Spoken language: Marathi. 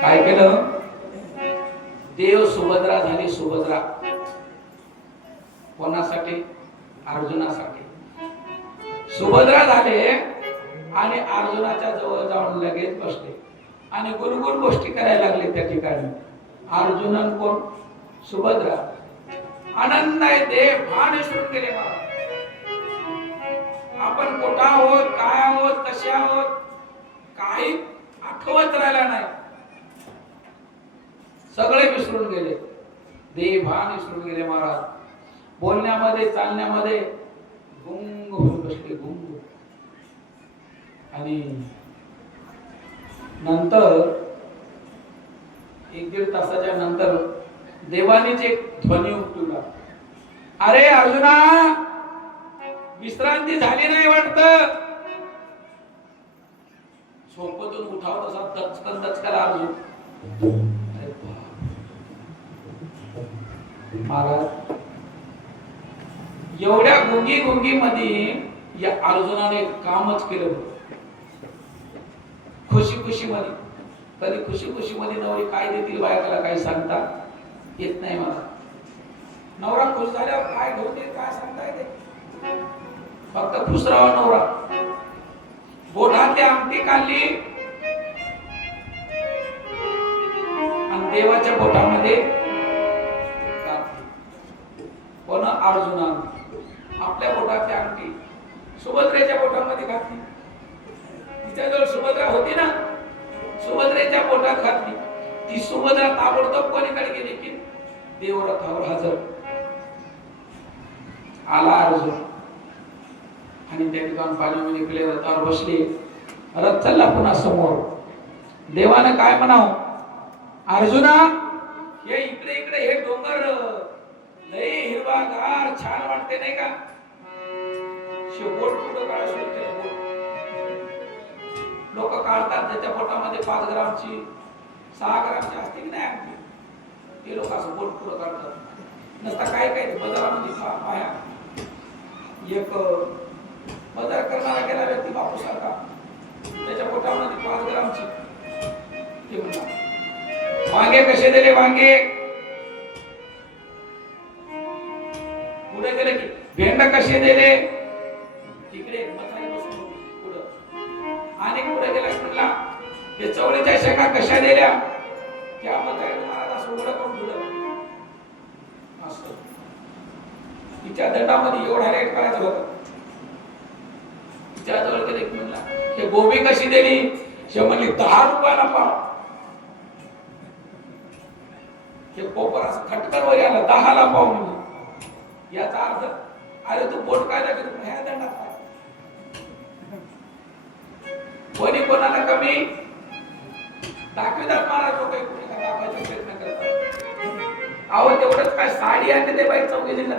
काय केलं? देव सुभद्रा झाली सुभद्रा. कोणासाठी? अर्जुनासाठी. सुभद्रा झाले आणि अर्जुनाच्या जवळ जाऊन लगेच बसले. आणि गुणगुण गोष्टी करायला लागले त्या ठिकाणी. अर्जुनन कोण? सुभद्रा. आनंद आहे देव भान विसरून गेले मला आपण कोठा आहोत काय आहोत कसे आहोत काही आठवत राहिला नाही. सगळे विसरून गेले. देह भान विसरून गेले महाराज. बोलण्यामध्ये चालण्यामध्ये गुंग होऊन बसले गुंग. आणि नंतर एक दीड तासाच्या नंतर देवानीच एक ध्वनी उठवला. अरे अर्जुना विश्रांती झाली नाही वाटत? झोपतून उठाव तसा दचकन दचकला अर्जुन अरे बाप. महाराज एवढ्या गुंगी गुंगी मध्ये या अर्जुनाने कामच केलं खुशी खुशी मध्ये कधी खुशी खुशी मध्ये नवरी काय देतील बायकाला काही सांगता येत नाही मला. नवरा खुश झाल्यावर काय घडते काय सांगता येते फक्त खुश राहा नवरा. बोटातली अंगठी काढली. आणि देवाच्या बोटामध्ये अर्जुना. आपल्या बोटातली अंगठी सुभद्रेच्या बोटामध्ये घातली. तिच्याजवळ सुभद्रा होती ना? सुभद्रेच्या पोटात घातली. ती सुभद्रा ताबडतोब कोणीकडे गेली की देवरथावर हजर. आला अर्जुन. आणि त्या ठिकाणी पाण्यामध्ये निघले रथावर बसले. रथ चालला पुन्हा समोर. देवानं काय म्हणाव? अर्जुना हे इकडे इकडे हे डोंगर. लय हिरवागार छान वाटते नाही का? शेवट कुठं काढा सुरू लोक काढतात त्याच्या पोटामध्ये पाच ग्रामची सहा ग्रामची असते की नाही आणखी ते लोक असं बोट पुढं काढतात. नसता काय काय ते बाजारामध्ये पाया. एक बाजार करणारा गेला व्यक्ती बापू सारखा त्याच्या पोटामध्ये पाच ग्रामची. ते म्हणतात वांगे कसे दिले वांगे? भेंड कसे दिले? तिकडे एक बसून आणि पुढे गेला की म्हणला ते चवळीच्या शेंगा कशा दिल्या? त्या म्हातारीने महाराज असं उघडं करून दिलं. असं तिच्या दंडामध्ये एवढा रेट करायचं होतं. तिच्या जवळ गेले म्हणला हे गोबी कशी दिली? हे म्हणली दहा रुपयाला पाव. हे कोपर असं खटकर वर आलं दहाला पाव म्हणून. याचा अर्थ अरे तू बोट काय लागेल? ह्या दंडात कोणी कोणाला कमी? दाखवितात महाराज लोक कोणी का दाखवायचा प्रयत्न करतात? अहो तेवढंच काय साडी आणते ते बाई चौघी दिला